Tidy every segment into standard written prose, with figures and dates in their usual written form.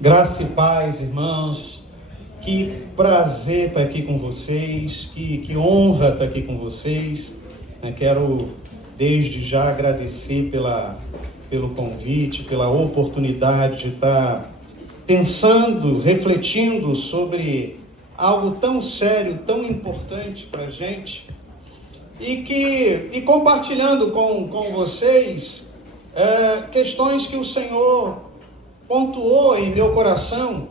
Graça e paz, irmãos. Que prazer estar aqui com vocês, que honra estar aqui com vocês. Quero desde já agradecer pelo convite, pela oportunidade de estar pensando, refletindo sobre algo tão sério, tão importante para a gente e compartilhando com vocês questões que o Senhor pontuou em meu coração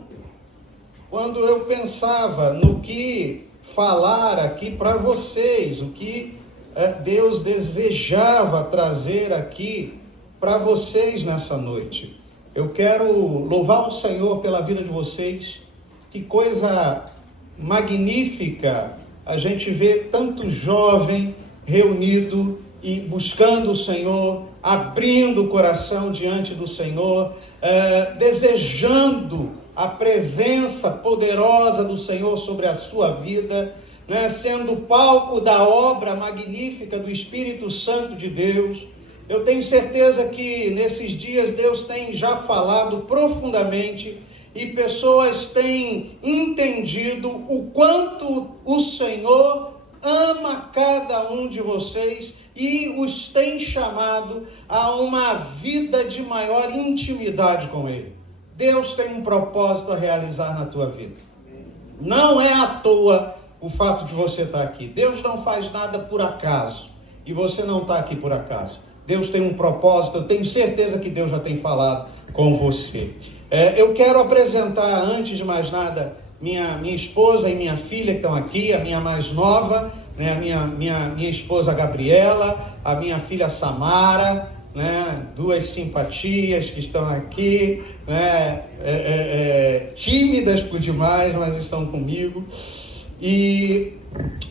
quando eu pensava no que falar aqui para vocês, o que Deus desejava trazer aqui para vocês nessa noite. Eu quero louvar o Senhor pela vida de vocês. Que coisa magnífica a gente vê tanto jovem reunido e buscando o Senhor, abrindo o coração diante do Senhor, desejando a presença poderosa do Senhor sobre a sua vida, sendo palco da obra magnífica do Espírito Santo de Deus. Eu tenho certeza que nesses dias Deus tem já falado profundamente e pessoas têm entendido o quanto o Senhor ama cada um de vocês e os tem chamado a uma vida de maior intimidade com Ele. Deus tem um propósito a realizar na tua vida. Não é à toa o fato de você estar aqui. Deus não faz nada por acaso e você não está aqui por acaso. Deus tem um propósito, eu tenho certeza que Deus já tem falado com você. Eu quero apresentar, antes de mais nada, minha esposa e minha filha que estão aqui, a minha mais nova, a minha esposa Gabriela, a minha filha Samara, duas simpatias que estão aqui, tímidas por demais, mas estão comigo. E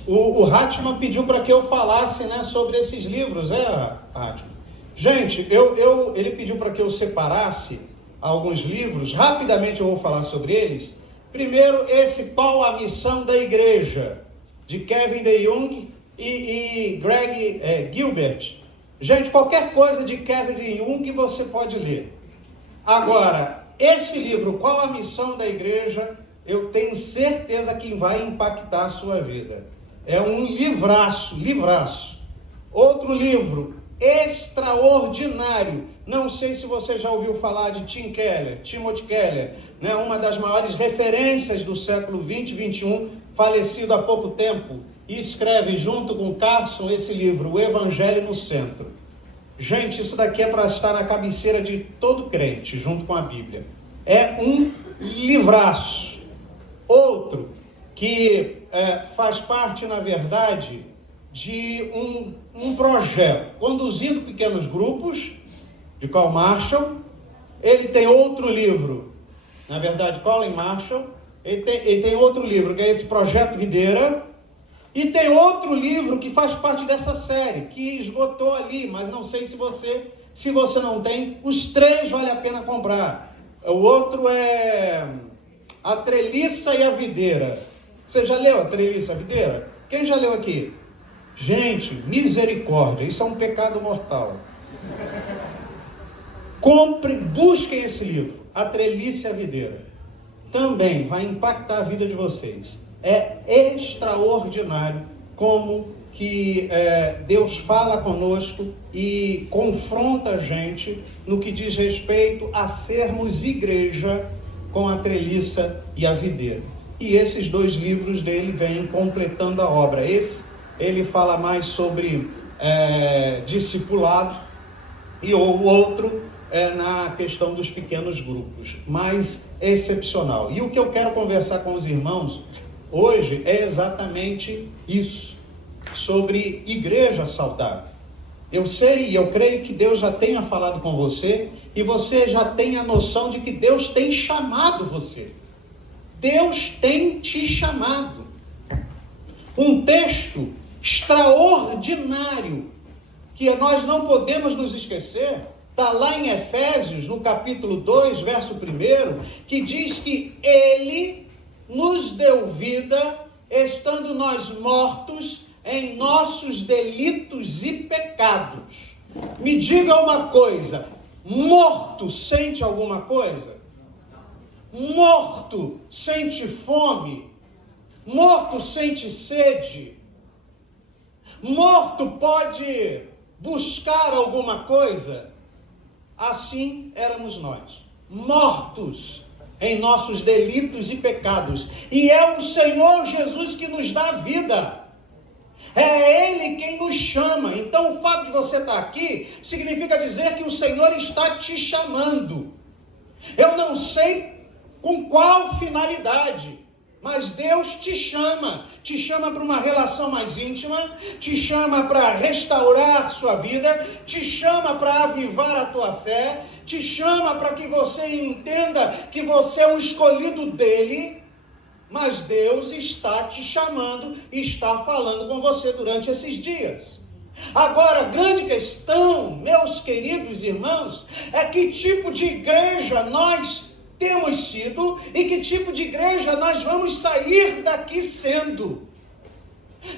o Hatman pediu para que eu falasse sobre esses livros, Hatman? Gente, ele pediu para que eu separasse alguns livros, rapidamente eu vou falar sobre eles. Primeiro, Qual a Missão da Igreja, de Kevin DeYoung e Greg Gilbert. Gente, qualquer coisa de Kevin DeYoung você pode ler. Agora, esse livro, Qual a Missão da Igreja, eu tenho certeza que vai impactar a sua vida. É um livraço. Outro livro, extraordinário. Não sei se você já ouviu falar de Timothy Keller, uma das maiores referências do século 20 e 21, falecido há pouco tempo, e escreve junto com Carson esse livro, O Evangelho no Centro. Gente, isso daqui é para estar na cabeceira de todo crente, junto com a Bíblia. É um livraço. Outro que faz parte, na verdade, de um projeto, conduzindo pequenos grupos, de Karl Marshall. Ele tem outro livro, na verdade, Colin Marshall. Ele tem outro livro, que é esse Projeto Videira. E tem outro livro que faz parte dessa série, que esgotou ali, mas não sei se você não tem, os três vale a pena comprar. O outro é A Treliça e a Videira. Você já leu A Treliça e a Videira? Quem já leu aqui? Gente, misericórdia, isso é um pecado mortal. Busquem esse livro, A Treliça e a Videira. Também vai impactar a vida de vocês. É extraordinário como que Deus fala conosco e confronta a gente no que diz respeito a sermos igreja com a treliça e a videira. E esses dois livros dele vêm completando a obra. Ele fala mais sobre discipulado e o outro na questão dos pequenos grupos, mais excepcional. E o que eu quero conversar com os irmãos hoje é exatamente isso, sobre igreja saudável. Eu sei e eu creio que Deus já tenha falado com você e você já tem a noção de que Deus tem chamado você. Deus tem te chamado. Um texto extraordinário que nós não podemos nos esquecer, está lá em Efésios, no capítulo 2, verso 1, que diz que Ele nos deu vida, estando nós mortos em nossos delitos e pecados. Me diga uma coisa, morto sente alguma coisa? Morto sente fome, morto sente sede, morto pode buscar alguma coisa. Assim éramos nós, mortos em nossos delitos e pecados. E é o Senhor Jesus que nos dá vida. É Ele quem nos chama. Então o fato de você estar aqui significa dizer que o Senhor está te chamando. Eu não sei com qual finalidade, mas Deus te chama para uma relação mais íntima, te chama para restaurar sua vida, te chama para avivar a tua fé, te chama para que você entenda que você é um escolhido dele, mas Deus está te chamando e está falando com você durante esses dias. Agora, a grande questão, meus queridos irmãos, é que tipo de igreja nós temos sido e que tipo de igreja nós vamos sair daqui sendo.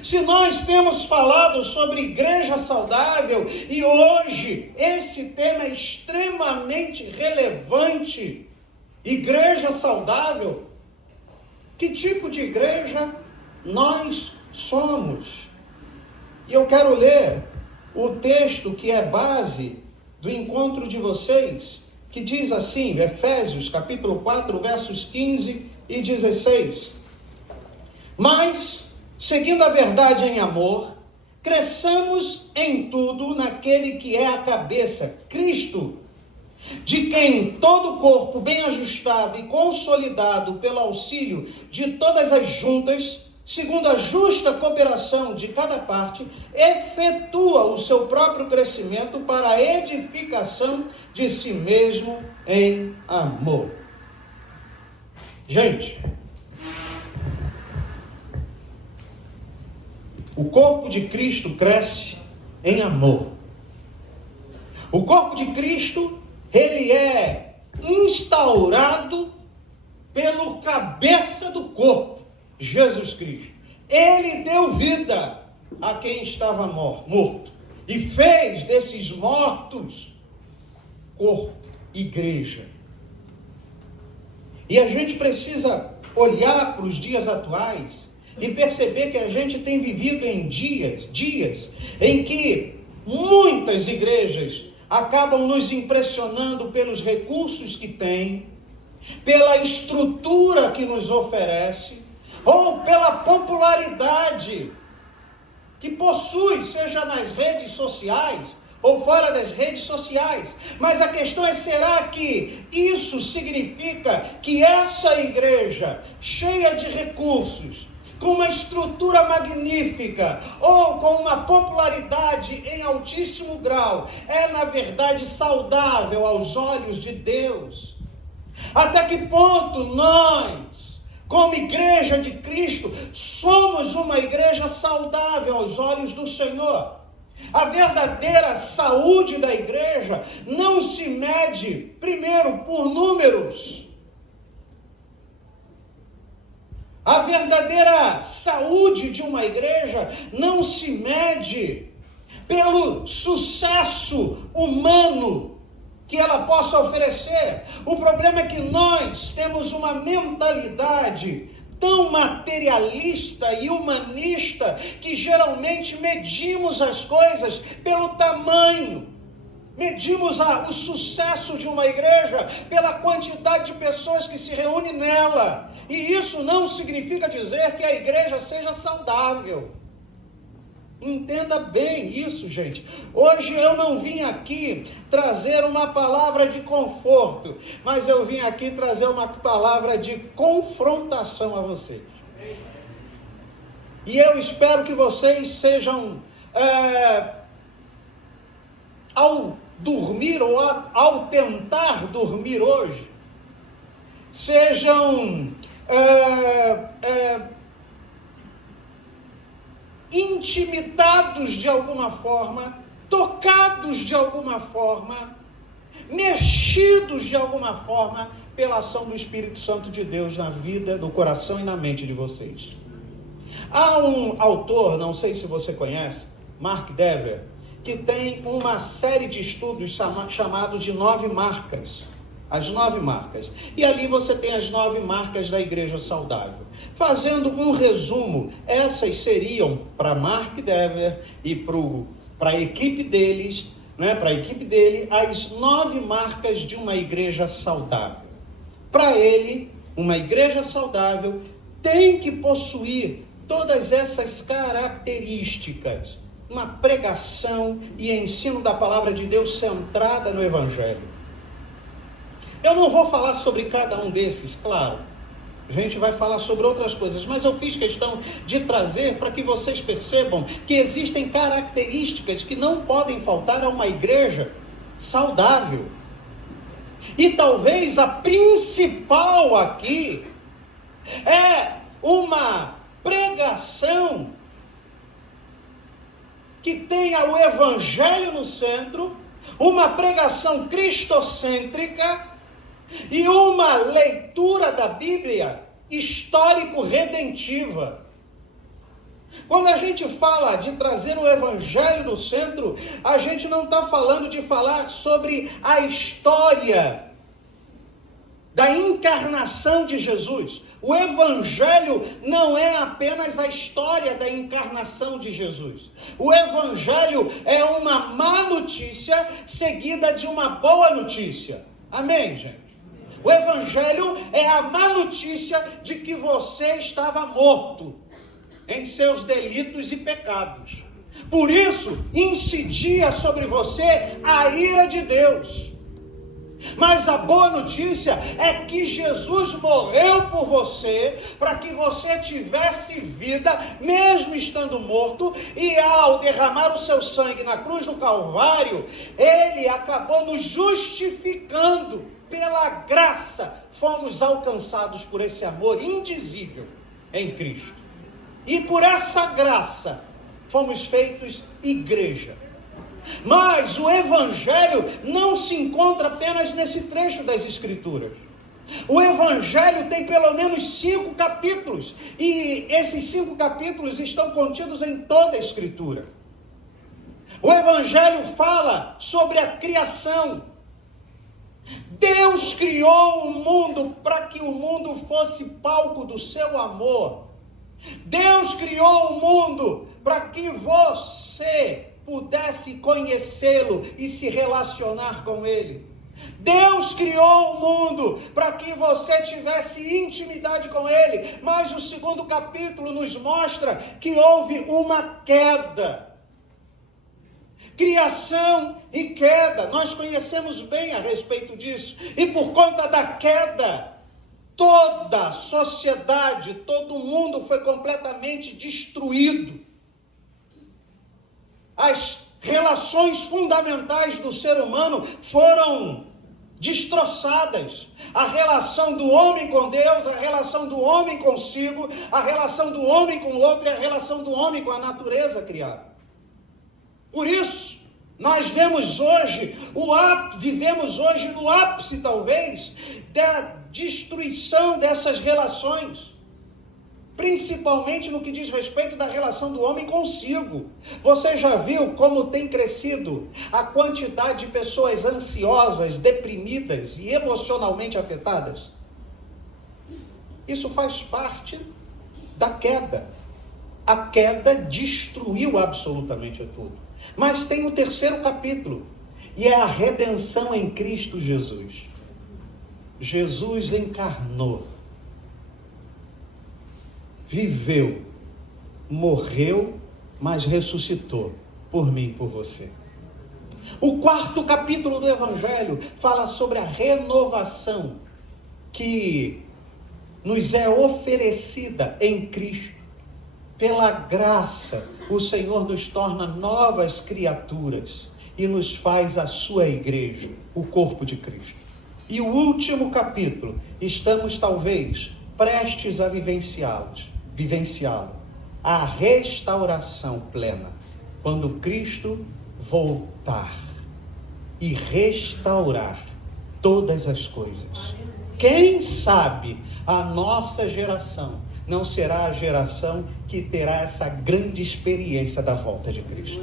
Se nós temos falado sobre igreja saudável e hoje esse tema é extremamente relevante, igreja saudável, que tipo de igreja nós somos? E eu quero ler o texto que é base do encontro de vocês, que diz assim, Efésios capítulo 4, versos 15 e 16. Mas, seguindo a verdade em amor, cresçamos em tudo naquele que é a cabeça, Cristo, de quem todo o corpo bem ajustado e consolidado pelo auxílio de todas as juntas, segundo a justa cooperação de cada parte, efetua o seu próprio crescimento para a edificação de si mesmo em amor. Gente, o corpo de Cristo cresce em amor. O corpo de Cristo, ele é instaurado pelo cabeça do corpo, Jesus Cristo. Ele deu vida a quem estava morto e fez desses mortos corpo, igreja. E a gente precisa olhar para os dias atuais e perceber que a gente tem vivido em dias em que muitas igrejas acabam nos impressionando pelos recursos que têm, pela estrutura que nos oferece, ou pela popularidade que possui, seja nas redes sociais ou fora das redes sociais. Mas a questão é, será que isso significa que essa igreja, cheia de recursos, com uma estrutura magnífica, ou com uma popularidade em altíssimo grau, é na verdade saudável aos olhos de Deus? Até que ponto nós, como igreja de Cristo, somos uma igreja saudável aos olhos do Senhor? A verdadeira saúde da igreja não se mede, primeiro, por números. A verdadeira saúde de uma igreja não se mede pelo sucesso humano que ela possa oferecer. O problema é que nós temos uma mentalidade tão materialista e humanista que geralmente medimos as coisas pelo tamanho. Medimos o sucesso de uma igreja pela quantidade de pessoas que se reúnem nela. E isso não significa dizer que a igreja seja saudável. Entenda bem isso, gente. Hoje eu não vim aqui trazer uma palavra de conforto, mas eu vim aqui trazer uma palavra de confrontação a vocês. E eu espero que vocês sejam, ao dormir ou ao tentar dormir hoje, sejam intimidados de alguma forma, tocados de alguma forma, mexidos de alguma forma pela ação do Espírito Santo de Deus na vida, no coração e na mente de vocês. Há um autor, não sei se você conhece, Mark Dever, que tem uma série de estudos chamado de 9 marcas. As 9 marcas. E ali você tem as 9 marcas da igreja saudável. Fazendo um resumo, essas seriam para Mark Dever e para a equipe deles, né, para a equipe dele, as 9 marcas de uma igreja saudável. Para ele, uma igreja saudável tem que possuir todas essas características. Uma pregação e ensino da palavra de Deus centrada no Evangelho. Eu não vou falar sobre cada um desses, claro. A gente vai falar sobre outras coisas, mas eu fiz questão de trazer para que vocês percebam que existem características que não podem faltar a uma igreja saudável. E talvez a principal aqui é uma pregação que tenha o Evangelho no centro, uma pregação cristocêntrica e uma leitura da Bíblia histórico-redentiva. Quando a gente fala de trazer o Evangelho no centro, a gente não está falando de falar sobre a história da encarnação de Jesus. O Evangelho não é apenas a história da encarnação de Jesus. O Evangelho é uma má notícia seguida de uma boa notícia. Amém, gente? O Evangelho é a má notícia de que você estava morto em seus delitos e pecados. Por isso, incidia sobre você a ira de Deus. Mas a boa notícia é que Jesus morreu por você, para que você tivesse vida, mesmo estando morto, e ao derramar o seu sangue na cruz do Calvário, Ele acabou nos justificando. Pela graça, fomos alcançados por esse amor indizível em Cristo. E por essa graça, fomos feitos igreja. Mas o Evangelho não se encontra apenas nesse trecho das Escrituras. O Evangelho tem pelo menos 5 capítulos. E esses 5 capítulos estão contidos em toda a Escritura. O Evangelho fala sobre a criação. Deus criou o mundo para que o mundo fosse palco do seu amor. Deus criou o mundo para que você pudesse conhecê-lo e se relacionar com ele. Deus criou o mundo para que você tivesse intimidade com ele, mas o 2º capítulo nos mostra que houve uma queda. Criação e queda, nós conhecemos bem a respeito disso, e por conta da queda, toda a sociedade, todo mundo foi completamente destruído. As relações fundamentais do ser humano foram destroçadas. A relação do homem com Deus, a relação do homem consigo, a relação do homem com o outro e a relação do homem com a natureza criada. Por isso, nós vivemos hoje no ápice, talvez, da destruição dessas relações. Principalmente no que diz respeito da relação do homem consigo. Você já viu como tem crescido a quantidade de pessoas ansiosas, deprimidas e emocionalmente afetadas? Isso faz parte da queda. A queda destruiu absolutamente tudo. Mas tem o 3º capítulo, e é a redenção em Cristo Jesus. Jesus encarnou, viveu, morreu, mas ressuscitou por mim e por você. O 4º capítulo do Evangelho fala sobre a renovação que nos é oferecida em Cristo. Pela graça, o Senhor nos torna novas criaturas e nos faz a sua igreja, o corpo de Cristo. E o último capítulo, estamos talvez prestes a vivenciá-lo, a restauração plena, quando Cristo voltar e restaurar todas as coisas. Quem sabe a nossa geração não será a geração que terá essa grande experiência da volta de Cristo.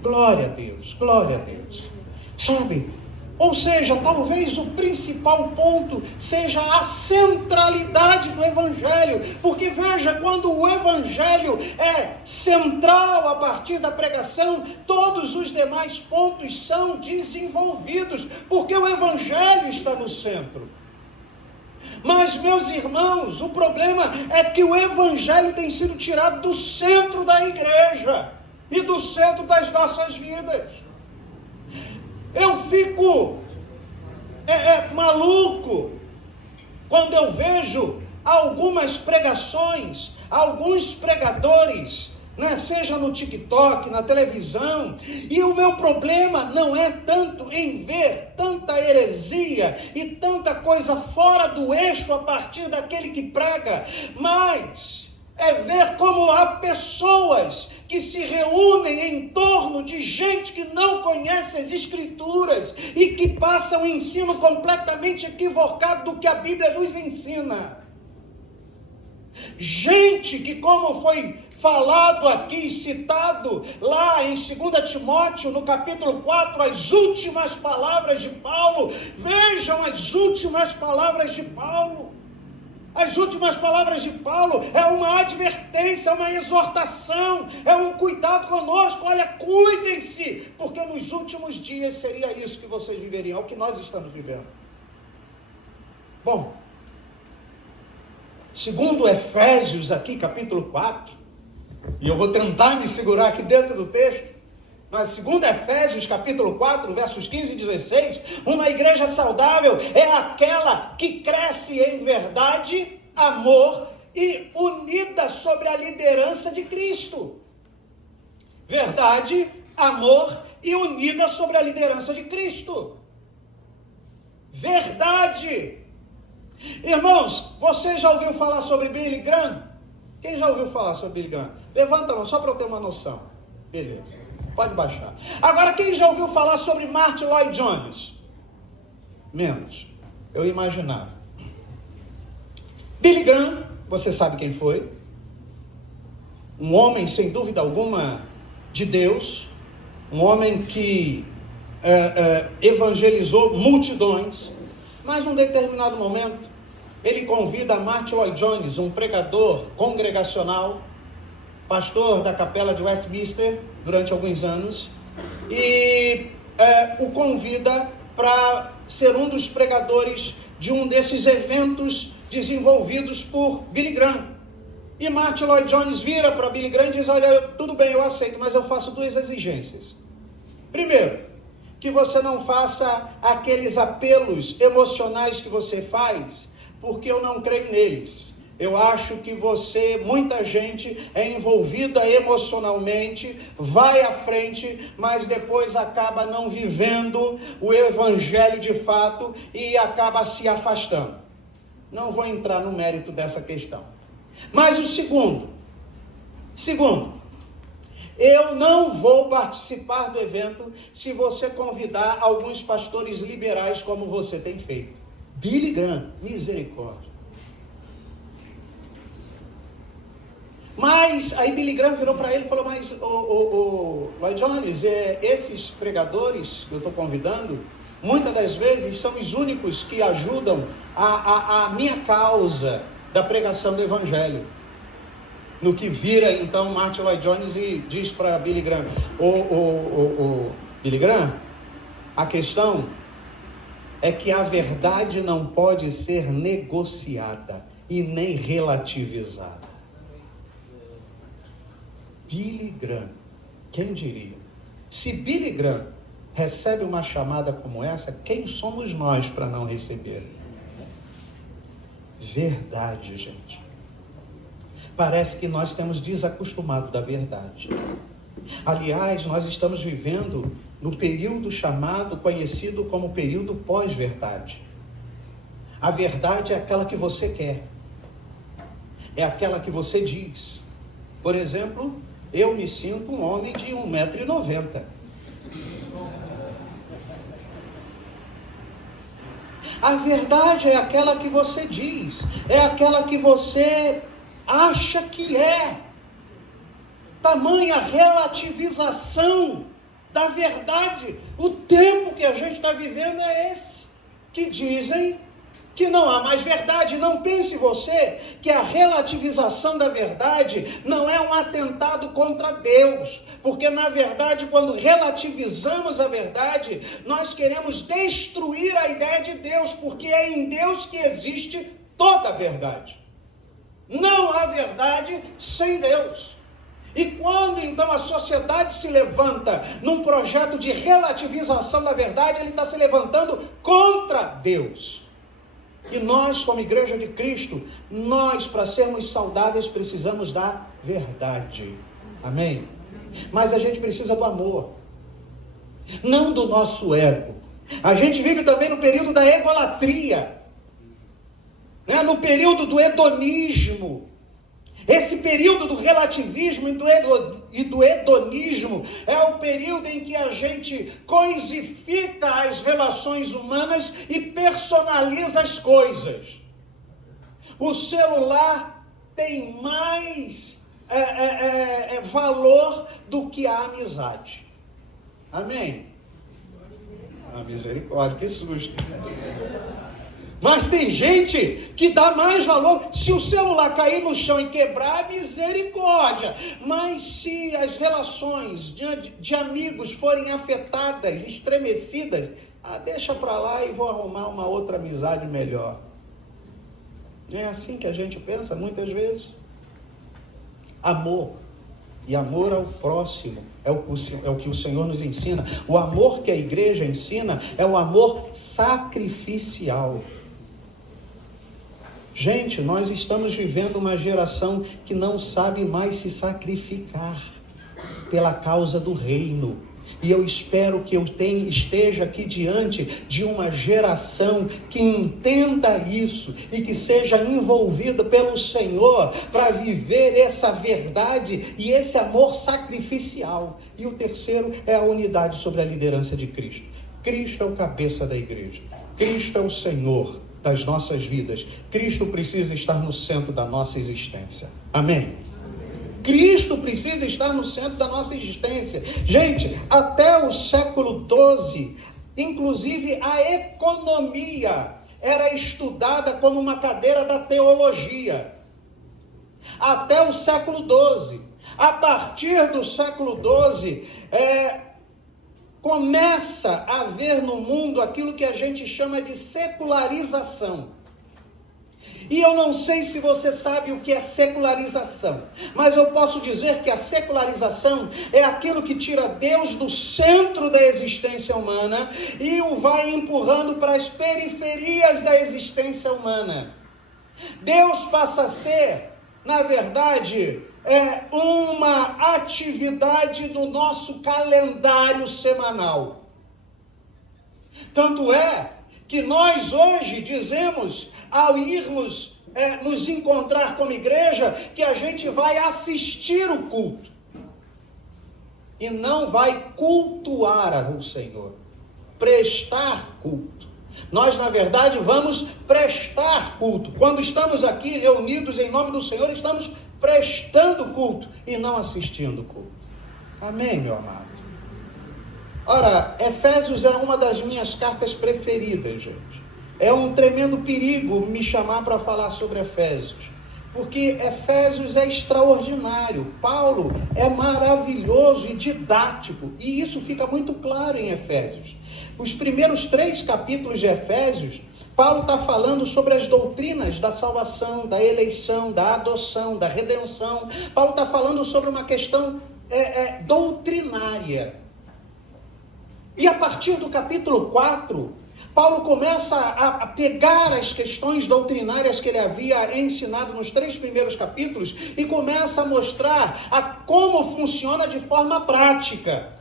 Glória a Deus, glória a Deus. Sabe, Ou seja, talvez o principal ponto seja a centralidade do Evangelho, porque veja, quando o Evangelho é central a partir da pregação, todos os demais pontos são desenvolvidos, porque o Evangelho está no centro. Mas, meus irmãos, o problema é que o Evangelho tem sido tirado do centro da igreja e do centro das nossas vidas. Eu fico maluco quando eu vejo algumas pregações, alguns pregadores, seja no TikTok, na televisão, e o meu problema não é tanto em ver tanta heresia e tanta coisa fora do eixo a partir daquele que prega, mas é ver como há pessoas que se reúnem em torno de gente que não conhece as Escrituras e que passam um ensino completamente equivocado do que a Bíblia nos ensina. Gente que, como foi falado aqui, citado lá em 2 Timóteo, no capítulo 4, as últimas palavras de Paulo, vejam as últimas palavras de Paulo. As últimas palavras de Paulo é uma advertência, uma exortação, é um cuidado conosco. Olha, cuidem-se, porque nos últimos dias seria isso que vocês viveriam, é o que nós estamos vivendo. Bom, segundo Efésios aqui, capítulo 4, e eu vou tentar me segurar aqui dentro do texto, mas segundo Efésios capítulo 4, versos 15 e 16, uma igreja saudável é aquela que cresce em verdade, amor e unida sobre a liderança de Cristo. Verdade, amor e unida sobre a liderança de Cristo. Verdade. Irmãos, você já ouviu falar sobre Billy Graham? Quem já ouviu falar sobre Billy Graham? Levanta a mão, só para eu ter uma noção. Beleza. Pode baixar. Agora, quem já ouviu falar sobre Martin Lloyd Jones? Menos. Eu imaginava. Billy Graham, você sabe quem foi? Um homem, sem dúvida alguma, de Deus. Um homem que evangelizou multidões. Mas, num determinado momento, ele convida Martin Lloyd Jones, um pregador congregacional, pastor da capela de Westminster durante alguns anos, e o convida para ser um dos pregadores de um desses eventos desenvolvidos por Billy Graham. E Martin Lloyd Jones vira para Billy Graham e diz: olha, tudo bem, eu aceito, mas eu faço duas exigências. Primeiro, que você não faça aqueles apelos emocionais que você faz, porque eu não creio neles. Eu acho que muita gente é envolvida emocionalmente, vai à frente, mas depois acaba não vivendo o evangelho de fato e acaba se afastando. Não vou entrar no mérito dessa questão. Mas o segundo, eu não vou participar do evento se você convidar alguns pastores liberais como você tem feito. Billy Graham, misericórdia. Mas aí Billy Graham virou para ele e falou: mas Lloyd Jones, esses pregadores que eu estou convidando, muitas das vezes são os únicos que ajudam a minha causa da pregação do evangelho. No que vira então Martin Lloyd Jones e diz para Billy Graham: Billy Graham, a questão é que a verdade não pode ser negociada e nem relativizada. Billy Graham, quem diria? Se Billy Graham recebe uma chamada como essa, quem somos nós para não receber? Verdade, gente. Parece que nós temos desacostumado da verdade. Aliás, nós estamos vivendo no período chamado, conhecido como período pós-verdade. A verdade é aquela que você quer. É aquela que você diz. Por exemplo, eu me sinto um homem de 1,90 m. A verdade é aquela que você diz, é aquela que você acha que é. Tamanha relativização da verdade. O tempo que a gente está vivendo é esse, que dizem que não há mais verdade. Não pense você que a relativização da verdade não é um atentado contra Deus, porque na verdade, quando relativizamos a verdade, nós queremos destruir a ideia de Deus, porque é em Deus que existe toda a verdade. Não há verdade sem Deus. E quando então a sociedade se levanta num projeto de relativização da verdade, ele está se levantando contra Deus. E nós, como Igreja de Cristo, nós, para sermos saudáveis, precisamos da verdade. Amém? Mas a gente precisa do amor, não do nosso ego. A gente vive também no período da egolatria, né? No período do hedonismo. Esse período do relativismo e do hedonismo é o período em que a gente coisifica as relações humanas e personaliza as coisas. O celular tem mais valor do que a amizade. Amém? A misericórdia, que susto. Mas tem gente que dá mais valor. Se o celular cair no chão e quebrar, misericórdia. Mas se as relações de amigos forem afetadas, estremecidas, deixa para lá e vou arrumar uma outra amizade melhor. É assim que a gente pensa muitas vezes. Amor. E amor ao próximo é o que o Senhor nos ensina. O amor que a igreja ensina é o amor sacrificial. Gente, nós estamos vivendo uma geração que não sabe mais se sacrificar pela causa do reino. E eu espero que eu esteja aqui diante de uma geração que entenda isso e que seja envolvida pelo Senhor para viver essa verdade e esse amor sacrificial. E o terceiro é a unidade sobre a liderança de Cristo. Cristo é o cabeça da igreja. Cristo é o Senhor das nossas vidas. Cristo precisa estar no centro da nossa existência. Amém? Cristo precisa estar no centro da nossa existência. Gente, até o século XII, inclusive a economia era estudada como uma cadeira da teologia. Até o século XII. A partir do século XII, começa a haver no mundo aquilo que a gente chama de secularização. E eu não sei se você sabe o que é secularização, mas eu posso dizer que a secularização é aquilo que tira Deus do centro da existência humana e o vai empurrando para as periferias da existência humana. Deus passa a ser, na verdade, uma atividade do nosso calendário semanal. Tanto é que nós hoje dizemos, ao irmos nos encontrar como igreja, que a gente vai assistir o culto e não vai cultuar o Senhor, prestar culto. Nós, na verdade, vamos prestar culto. Quando estamos aqui reunidos em nome do Senhor, estamos prestando culto e não assistindo culto. Amém, meu amado? Ora, Efésios é uma das minhas cartas preferidas, gente. É um tremendo perigo me chamar para falar sobre Efésios, porque Efésios é extraordinário. Paulo é maravilhoso e didático, e isso fica muito claro em Efésios. Os primeiros 3 capítulos de Efésios, Paulo está falando sobre as doutrinas da salvação, da eleição, da adoção, da redenção. Paulo está falando sobre uma questão doutrinária. E a partir do capítulo 4, Paulo começa a pegar as questões doutrinárias que ele havia ensinado nos 3 primeiros capítulos e começa a mostrar como funciona de forma prática.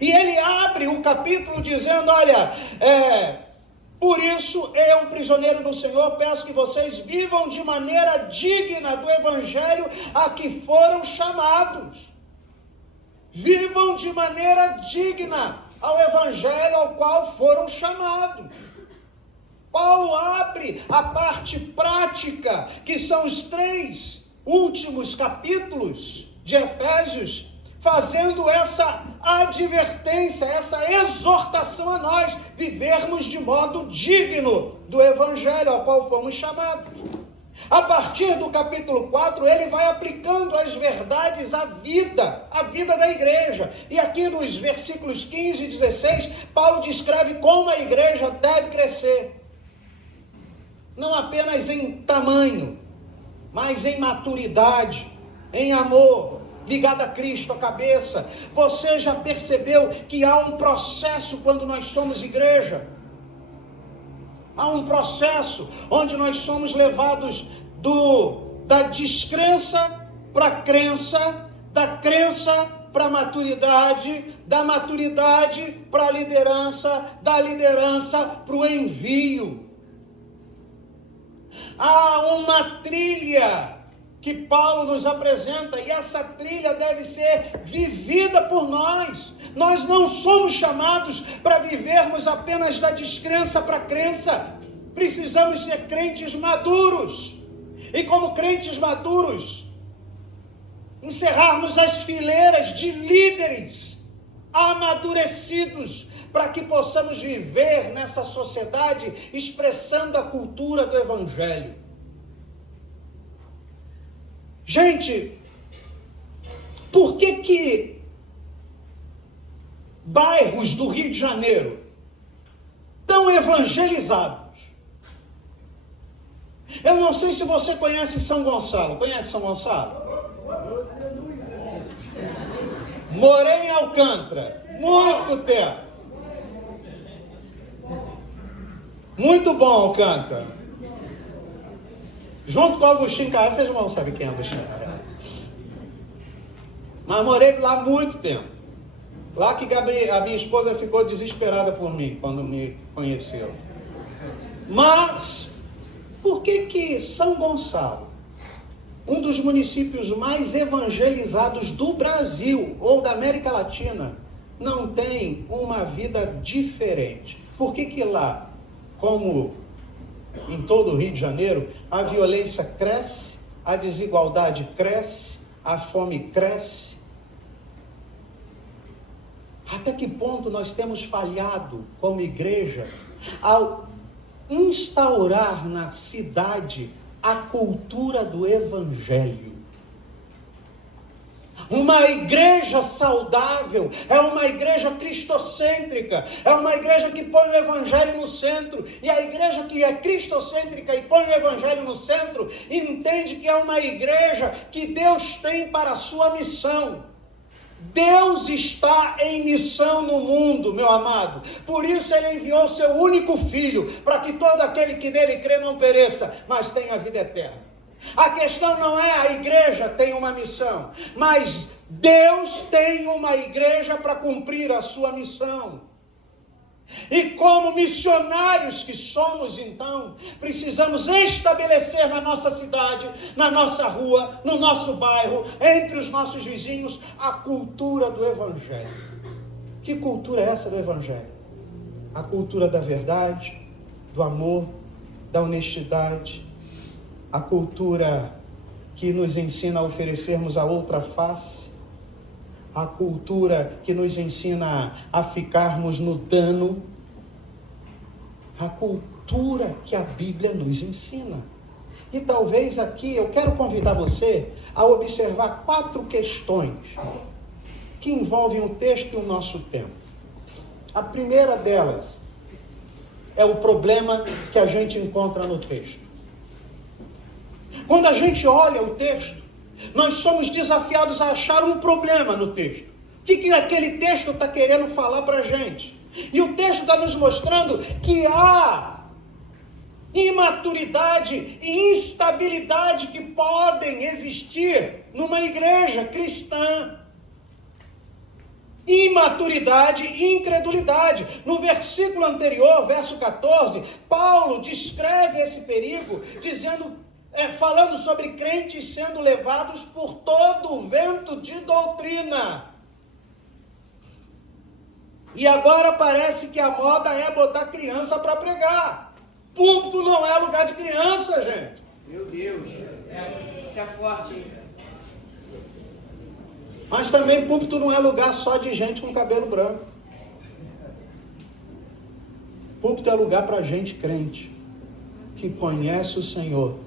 E ele abre o capítulo dizendo, olha, por isso eu, prisioneiro do Senhor, peço que vocês vivam de maneira digna do evangelho a que foram chamados. Vivam de maneira digna ao evangelho ao qual foram chamados. Paulo abre a parte prática, que são os 3 últimos capítulos de Efésios, fazendo essa advertência, essa exortação a nós vivermos de modo digno do evangelho ao qual fomos chamados. A partir do capítulo 4, ele vai aplicando as verdades à vida da igreja. E aqui nos versículos 15 e 16, Paulo descreve como a igreja deve crescer. Não apenas em tamanho, mas em maturidade, em amor, ligado a Cristo, a cabeça. Você já percebeu que há um processo quando nós somos igreja? Há um processo onde nós somos levados da descrença para a crença, da crença para a maturidade, da maturidade para a liderança, da liderança para o envio. Há uma trilha que Paulo nos apresenta, e essa trilha deve ser vivida por nós. Nós não somos chamados para vivermos apenas da descrença para a crença. Precisamos ser crentes maduros. E como crentes maduros, encerrarmos as fileiras de líderes amadurecidos, para que possamos viver nessa sociedade expressando a cultura do evangelho. Gente, por que bairros do Rio de Janeiro tão evangelizados? Eu não sei se você conhece São Gonçalo. Conhece São Gonçalo? Morei em Alcântara, muito tempo. Muito bom, Alcântara. Junto com o Agostinho Carrara, vocês vão saber quem é Agostinho Carrara. Mas morei lá muito tempo. Lá que a minha esposa ficou desesperada por mim, quando me conheceu. Mas, por que São Gonçalo, um dos municípios mais evangelizados do Brasil, ou da América Latina, não tem uma vida diferente? Por que lá, como em todo o Rio de Janeiro, a violência cresce, a desigualdade cresce, a fome cresce? Até que ponto nós temos falhado como igreja ao instaurar na cidade a cultura do evangelho? Uma igreja saudável é uma igreja cristocêntrica, é uma igreja que põe o evangelho no centro. E a igreja que é cristocêntrica e põe o evangelho no centro, entende que é uma igreja que Deus tem para a sua missão. Deus está em missão no mundo, meu amado. Por isso ele enviou seu único filho, para que todo aquele que nele crê não pereça, mas tenha a vida eterna. A questão não é a igreja tem uma missão, mas Deus tem uma igreja para cumprir a sua missão. E como missionários que somos, então, precisamos estabelecer na nossa cidade, na nossa rua, no nosso bairro, entre os nossos vizinhos, a cultura do evangelho. Que cultura é essa do evangelho? A cultura da verdade, do amor, da honestidade, a cultura que nos ensina a oferecermos a outra face, a cultura que nos ensina a ficarmos no dano, a cultura que a Bíblia nos ensina. E talvez aqui eu quero convidar você a observar 4 questões que envolvem o texto e o nosso tempo. A primeira delas é o problema que a gente encontra no texto. Quando a gente olha o texto, nós somos desafiados a achar um problema no texto. O que aquele texto está querendo falar para a gente? E o texto está nos mostrando que há imaturidade e instabilidade que podem existir numa igreja cristã. Imaturidade e incredulidade. No versículo anterior, verso 14, Paulo descreve esse perigo, falando sobre crentes sendo levados por todo o vento de doutrina. E agora parece que a moda é botar criança para pregar. Púlpito não é lugar de criança, gente. Meu Deus, isso é forte, hein? Mas também púlpito não é lugar só de gente com cabelo branco. Púlpito é lugar para gente crente, que conhece o Senhor,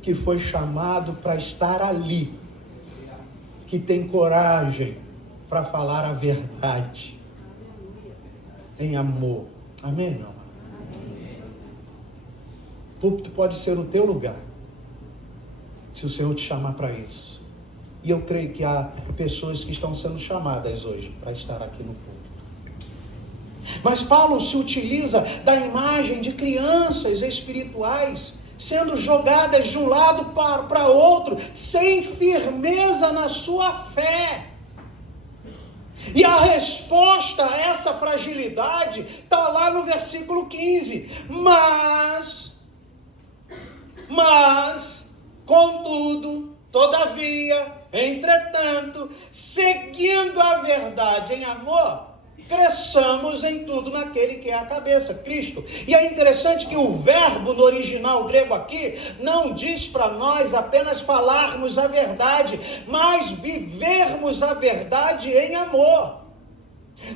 que foi chamado para estar ali, que tem coragem para falar a verdade, em amor. Amém, meu amado? Púlpito pode ser o teu lugar, se o Senhor te chamar para isso. E eu creio que há pessoas que estão sendo chamadas hoje para estar aqui no púlpito. Mas Paulo se utiliza da imagem de crianças espirituais sendo jogadas de um lado para outro, sem firmeza na sua fé. E a resposta a essa fragilidade está lá no versículo 15. Mas, contudo, todavia, entretanto, seguindo a verdade em amor, cresçamos em tudo naquele que é a cabeça, Cristo. E é interessante que o verbo no original grego aqui não diz para nós apenas falarmos a verdade, mas vivermos a verdade em amor.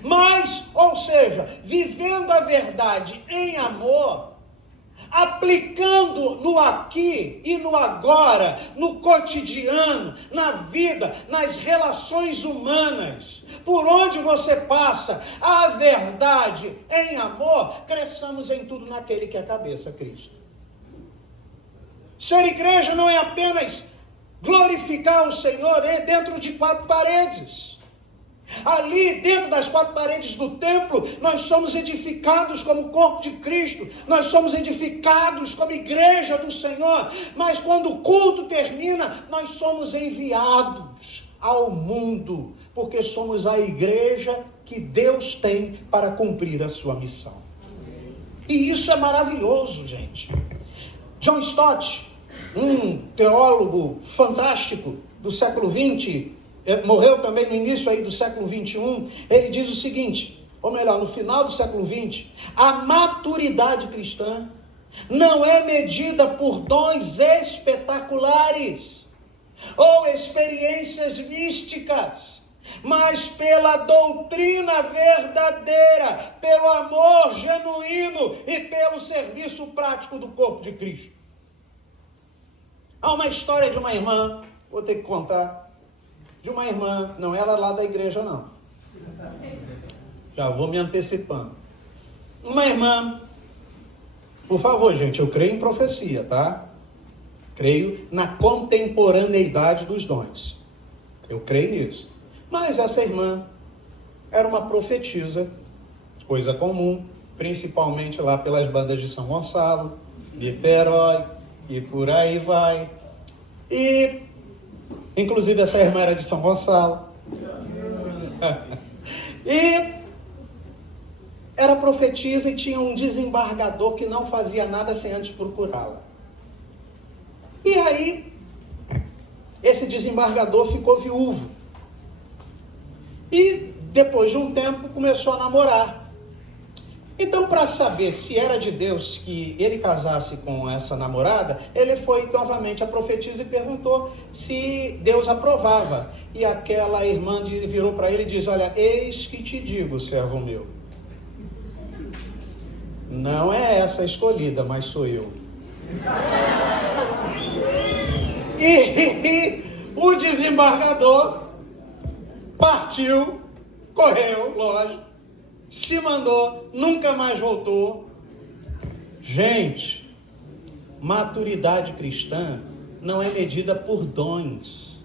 Mas, ou seja, vivendo a verdade em amor, aplicando no aqui e no agora, no cotidiano, na vida, nas relações humanas, por onde você passa, a verdade em amor, cresçamos em tudo naquele que é a cabeça, Cristo. Ser igreja não é apenas glorificar o Senhor dentro de quatro paredes. Ali dentro das quatro paredes do templo, nós somos edificados como corpo de Cristo, nós somos edificados como igreja do Senhor, mas quando o culto termina, nós somos enviados ao mundo, porque somos a igreja que Deus tem para cumprir a sua missão. E isso é maravilhoso, gente. John Stott, um teólogo fantástico do século XX, morreu também no início aí do século XXI, ele diz o seguinte, ou melhor, no final do século XX, a maturidade cristã não é medida por dons espetaculares ou experiências místicas, mas pela doutrina verdadeira, pelo amor genuíno e pelo serviço prático do corpo de Cristo. Há uma história de uma irmã, vou ter que contar, de uma irmã, não era lá da igreja não, já vou me antecipando. Uma irmã, por favor gente, eu creio em profecia, tá? Creio na contemporaneidade dos dons, eu creio nisso. Mas essa irmã era uma profetisa, coisa comum, principalmente lá pelas bandas de São Gonçalo, Niterói, e por aí vai. E inclusive essa irmã era de São Gonçalo. E era profetisa e tinha um desembargador que não fazia nada sem antes procurá-la. E aí, esse desembargador ficou viúvo. E depois de um tempo começou a namorar. Então, para saber se era de Deus que ele casasse com essa namorada, ele foi novamente à profetisa e perguntou se Deus aprovava. E aquela irmã virou para ele e disse, olha, eis que te digo, servo meu, não é essa a escolhida, mas sou eu. E o desembargador partiu, correu, lógico, se mandou, nunca mais voltou. Gente, maturidade cristã não é medida por dons.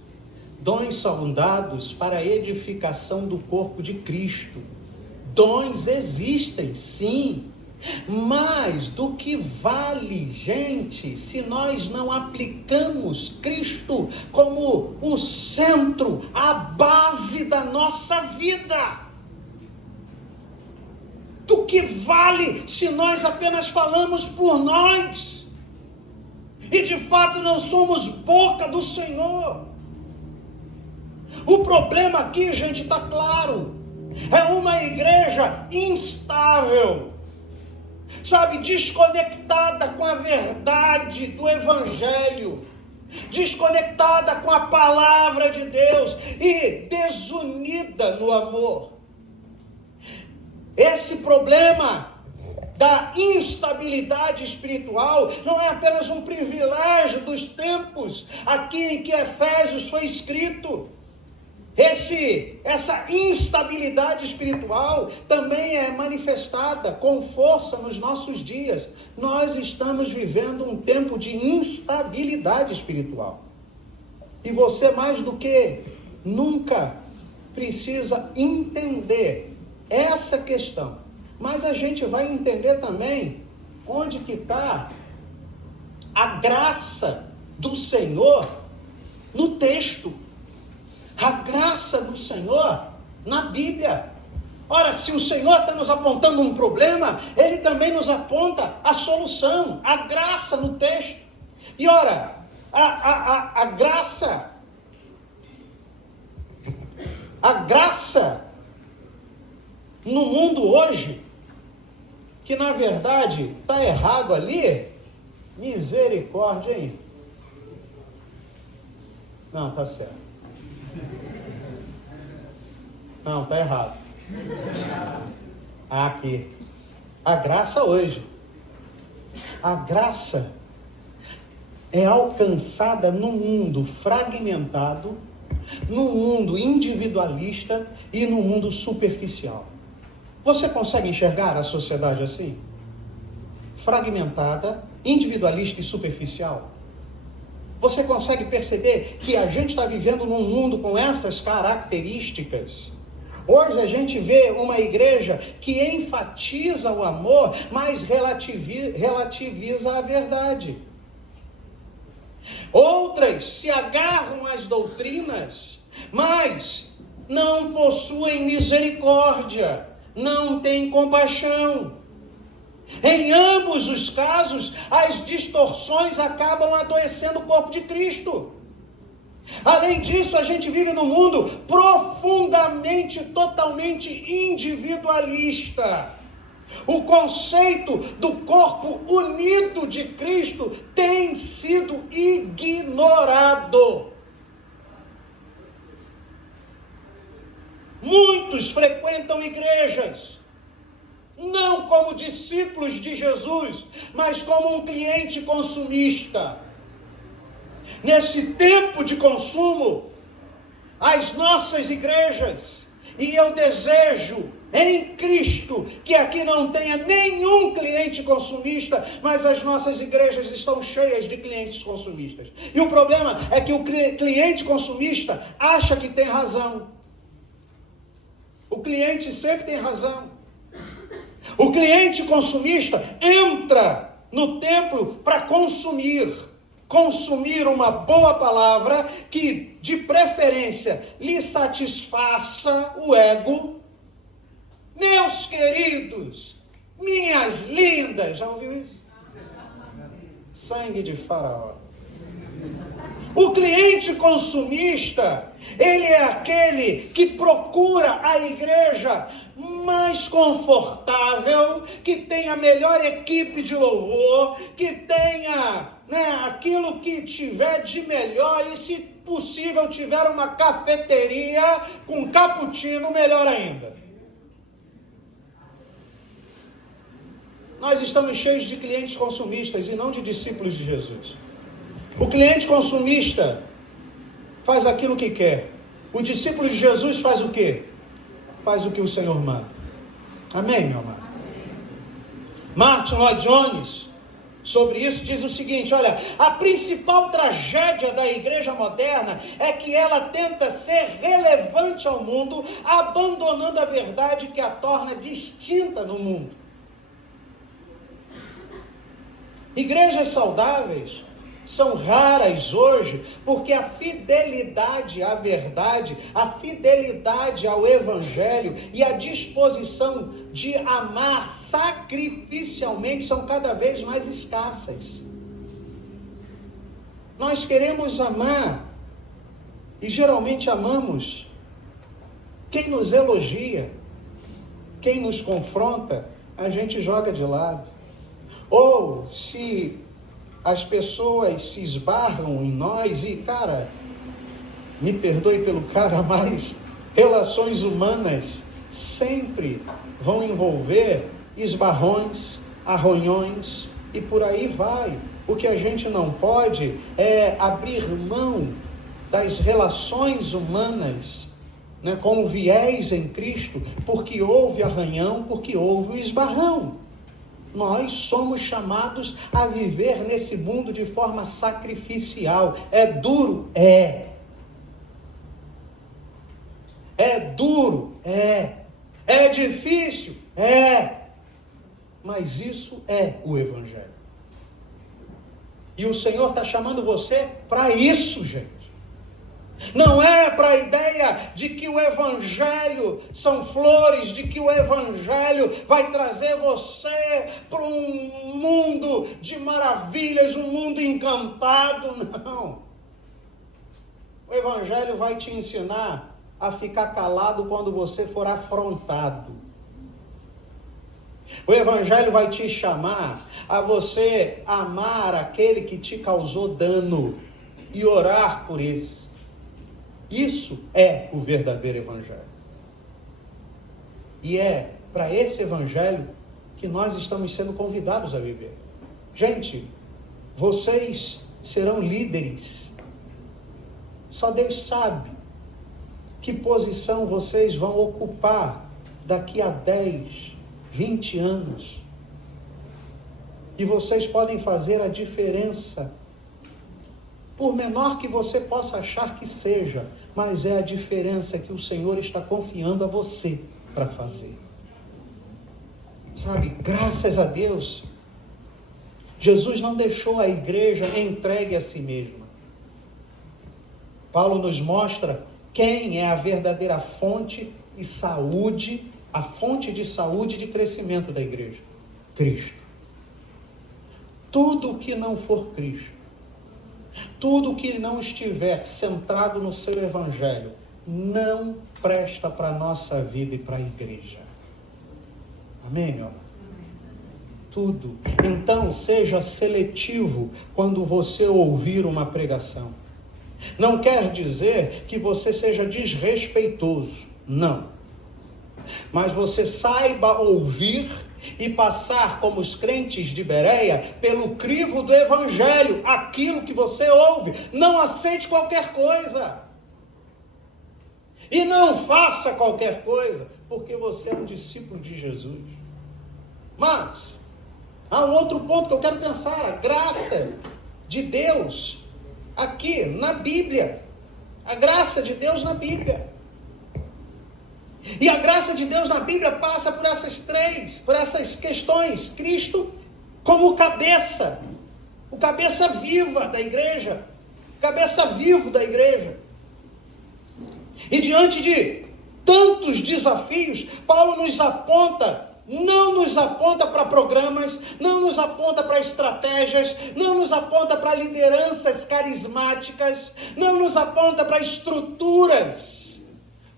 Dons são dados para a edificação do corpo de Cristo. Dons existem, sim. Mas do que vale, gente, se nós não aplicamos Cristo como o centro, a base da nossa vida? Do que vale se nós apenas falamos por nós e de fato não somos boca do Senhor? O problema aqui, gente, está claro. É uma igreja instável, sabe, desconectada com a verdade do Evangelho. desconectada com a palavra de Deus e desunida no amor. Esse problema da instabilidade espiritual não é apenas um privilégio dos tempos aqui em que Efésios foi escrito. Essa instabilidade espiritual também é manifestada com força nos nossos dias. Nós estamos vivendo um tempo de instabilidade espiritual. E você, mais do que nunca, precisa entender essa questão. Mas a gente vai entender também onde que está a graça do Senhor no texto. A graça do Senhor na Bíblia. Ora, se o Senhor está nos apontando um problema, Ele também nos aponta a solução, a graça no texto. E ora, a graça no mundo hoje, que na verdade está errado ali, misericórdia, hein? Não, está certo. Não, está errado. Aqui. A graça hoje. A graça é alcançada num mundo fragmentado, num mundo individualista e num mundo superficial. Você consegue enxergar a sociedade assim? Fragmentada, individualista e superficial? Você consegue perceber que a gente está vivendo num mundo com essas características? Hoje a gente vê uma igreja que enfatiza o amor, mas relativiza a verdade. Outras se agarram às doutrinas, mas não possuem misericórdia, não têm compaixão. Em ambos os casos, as distorções acabam adoecendo o corpo de Cristo. Além disso, a gente vive num mundo profundamente, totalmente individualista. O conceito do corpo unido de Cristo tem sido ignorado. Muitos frequentam igrejas, não como discípulos de Jesus, mas como um cliente consumista. Nesse tempo de consumo, as nossas igrejas, e eu desejo em Cristo que aqui não tenha nenhum cliente consumista, mas as nossas igrejas estão cheias de clientes consumistas. E o problema é que o cliente consumista acha que tem razão. O cliente sempre tem razão. O cliente consumista entra no templo para consumir uma boa palavra que, de preferência, lhe satisfaça o ego. Meus queridos, minhas lindas, já ouviu isso? Sangue de Faraó. O cliente consumista, ele é aquele que procura a igreja mais confortável, que tenha a melhor equipe de louvor, que tenha aquilo que tiver de melhor e, se possível, tiver uma cafeteria com cappuccino, melhor ainda. Nós estamos cheios de clientes consumistas e não de discípulos de Jesus. O cliente consumista faz aquilo que quer. O discípulo de Jesus faz o quê? Faz o que o Senhor manda. Amém, meu amado? Martin Lloyd Jones, sobre isso, diz o seguinte: olha, a principal tragédia da igreja moderna é que ela tenta ser relevante ao mundo, abandonando a verdade que a torna distinta no mundo. Igrejas saudáveis são raras hoje, porque a fidelidade à verdade, a fidelidade ao evangelho e a disposição de amar sacrificialmente são cada vez mais escassas. Nós queremos amar, e geralmente amamos quem nos elogia, quem nos confronta, a gente joga de lado. Ou se as pessoas se esbarram em nós e, cara, me perdoe pelo cara, mas relações humanas sempre vão envolver esbarrões, arranhões e por aí vai. O que a gente não pode é abrir mão das relações humanas, né, com o viés em Cristo, porque houve arranhão, porque houve o esbarrão. Nós somos chamados a viver nesse mundo de forma sacrificial. É duro? É. É duro? É. É difícil? É. Mas isso é o Evangelho. E o Senhor está chamando você para isso, gente. Não é para a ideia de que o Evangelho são flores, de que o Evangelho vai trazer você para um mundo de maravilhas, um mundo encantado, não. O Evangelho vai te ensinar a ficar calado quando você for afrontado. O Evangelho vai te chamar a você amar aquele que te causou dano e orar por esse. Isso é o verdadeiro Evangelho. E é para esse Evangelho que nós estamos sendo convidados a viver. Gente, vocês serão líderes. Só Deus sabe que posição vocês vão ocupar daqui a 10, 20 anos. E vocês podem fazer a diferença, por menor que você possa achar que seja, mas é a diferença que o Senhor está confiando a você para fazer. Sabe, graças a Deus, Jesus não deixou a igreja entregue a si mesma. Paulo nos mostra quem é a verdadeira fonte e saúde, a fonte de saúde e de crescimento da igreja. Cristo. Tudo que não for Cristo, tudo que não estiver centrado no seu Evangelho, não presta para a nossa vida e para a igreja. Amém, meu amor? Tudo. Então, seja seletivo quando você ouvir uma pregação. Não quer dizer que você seja desrespeitoso, não. Mas você saiba ouvir e passar, como os crentes de Bereia, pelo crivo do Evangelho, aquilo que você ouve. Não aceite qualquer coisa. E não faça qualquer coisa, porque você é um discípulo de Jesus. Mas, há um outro ponto que eu quero pensar, a graça de Deus, aqui na Bíblia. A graça de Deus na Bíblia. E a graça de Deus na Bíblia passa por essas questões. Cristo como cabeça, o cabeça viva da igreja, cabeça vivo da igreja. E diante de tantos desafios, Paulo nos aponta, não nos aponta para programas, não nos aponta para estratégias, não nos aponta para lideranças carismáticas, não nos aponta para estruturas,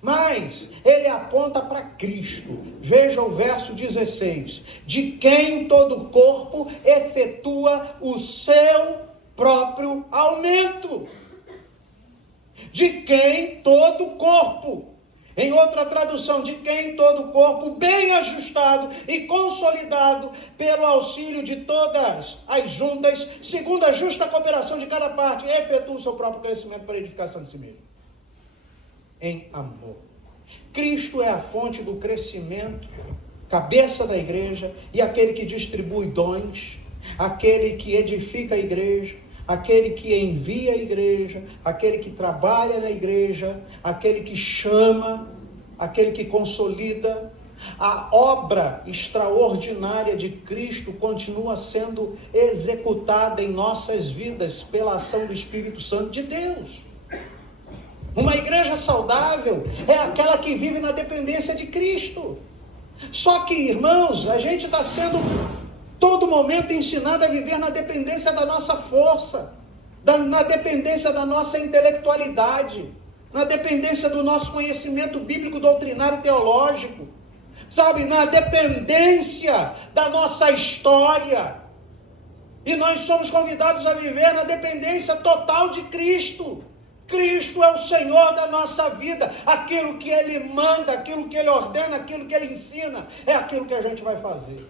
mas ele aponta para Cristo. Veja o verso 16. De quem todo o corpo efetua o seu próprio aumento. De quem todo o corpo. Em outra tradução, de quem todo o corpo bem ajustado e consolidado pelo auxílio de todas as juntas, segundo a justa cooperação de cada parte, efetua o seu próprio crescimento para a edificação de si mesmo. Em amor. Cristo é a fonte do crescimento, cabeça da igreja e aquele que distribui dons, aquele que edifica a igreja, aquele que envia a igreja, aquele que trabalha na igreja, aquele que chama, aquele que consolida. A obra extraordinária de Cristo continua sendo executada em nossas vidas pela ação do Espírito Santo de Deus. Uma igreja saudável é aquela que vive na dependência de Cristo. Só que, irmãos, a gente está sendo todo momento ensinado a viver na dependência da nossa força, na dependência da nossa intelectualidade, na dependência do nosso conhecimento bíblico, doutrinário e teológico, sabe, na dependência da nossa história. E nós somos convidados a viver na dependência total de Cristo. Cristo é o Senhor da nossa vida. Aquilo que Ele manda, aquilo que Ele ordena, aquilo que Ele ensina, é aquilo que a gente vai fazer.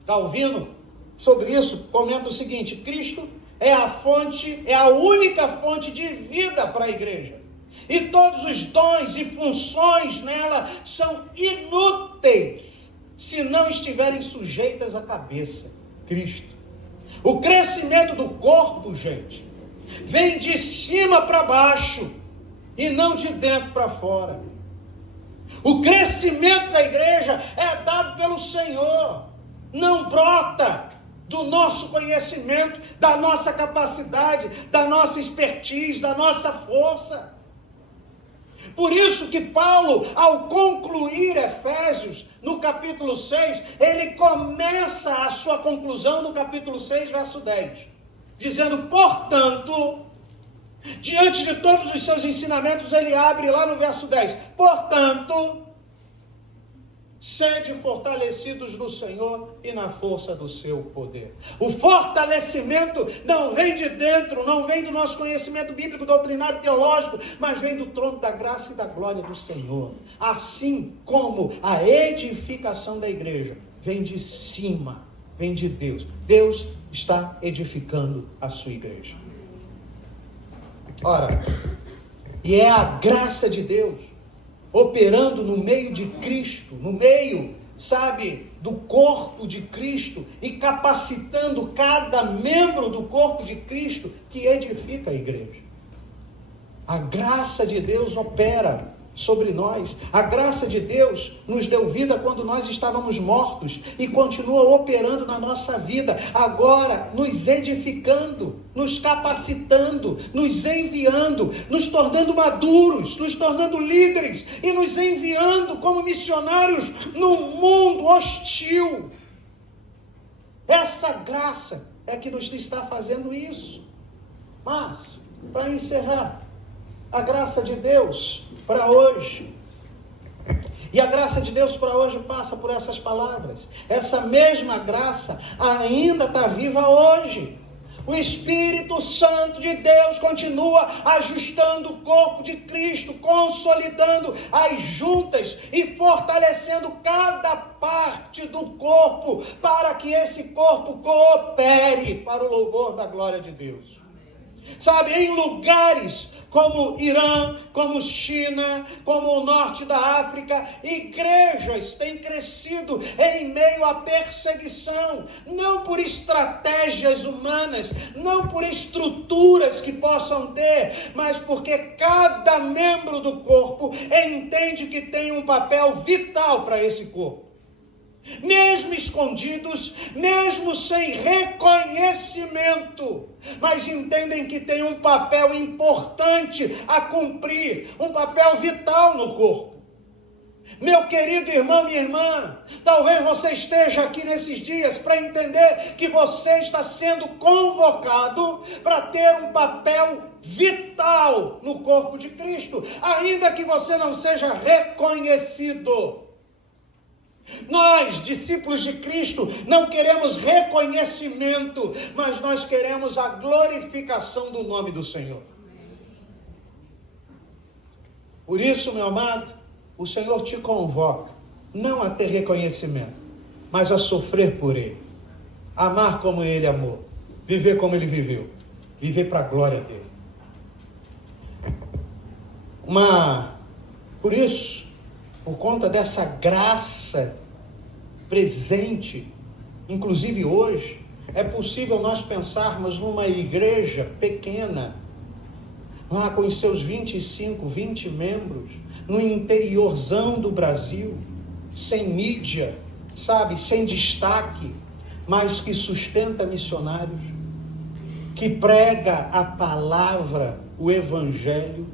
Está ouvindo? Sobre isso, comenta o seguinte: Cristo é a fonte, é a única fonte de vida para a igreja. E todos os dons e funções nela são inúteis se não estiverem sujeitas à cabeça, Cristo. O crescimento do corpo, gente, vem de cima para baixo e não de dentro para fora. O crescimento da igreja é dado pelo Senhor, não brota do nosso conhecimento, da nossa capacidade, da nossa expertise, da nossa força. Por isso que Paulo, ao concluir Efésios, no capítulo 6, ele começa a sua conclusão no capítulo 6, verso 10, dizendo: portanto, diante de todos os seus ensinamentos, ele abre lá no verso 10, portanto, sede fortalecidos no Senhor e na força do seu poder. O fortalecimento não vem de dentro, não vem do nosso conhecimento bíblico, doutrinário, teológico, mas vem do trono da graça e da glória do Senhor. Assim como a edificação da igreja vem de cima, vem de Deus. Deus está edificando a sua igreja. Ora, e é a graça de Deus operando no meio de Cristo, no meio, sabe, do corpo de Cristo, e capacitando cada membro do corpo de Cristo que edifica a igreja. A graça de Deus opera sobre nós. A graça de Deus nos deu vida quando nós estávamos mortos e continua operando na nossa vida, agora nos edificando, nos capacitando, nos enviando, nos tornando maduros, nos tornando líderes e nos enviando como missionários num mundo hostil. Essa graça é que nos está fazendo isso. Mas, para encerrar, a graça de Deus para hoje, e a graça de Deus para hoje passa por essas palavras. Essa mesma graça ainda está viva hoje. O Espírito Santo de Deus continua ajustando o corpo de Cristo, consolidando as juntas e fortalecendo cada parte do corpo, para que esse corpo coopere para o louvor da glória de Deus. Sabe, em lugares como Irã, como China, como o norte da África, igrejas têm crescido em meio à perseguição, não por estratégias humanas, não por estruturas que possam ter, mas porque cada membro do corpo entende que tem um papel vital para esse corpo. Mesmo escondidos, mesmo sem reconhecimento, mas entendem que tem um papel importante a cumprir, um papel vital no corpo. Meu querido irmão, minha irmã, talvez você esteja aqui nesses dias para entender que você está sendo convocado para ter um papel vital no corpo de Cristo, ainda que você não seja reconhecido. Nós, discípulos de Cristo, não queremos reconhecimento, mas nós queremos a glorificação do nome do Senhor. Por isso, meu amado, o Senhor te convoca, não a ter reconhecimento, mas a sofrer por Ele, amar como Ele amou, viver como Ele viveu, viver para a glória dEle. Por isso, por conta dessa graça presente, inclusive hoje, é possível nós pensarmos numa igreja pequena, lá com os seus 25, 20 membros, no interiorzão do Brasil, sem mídia, sabe, sem destaque, mas que sustenta missionários, que prega a palavra, o evangelho.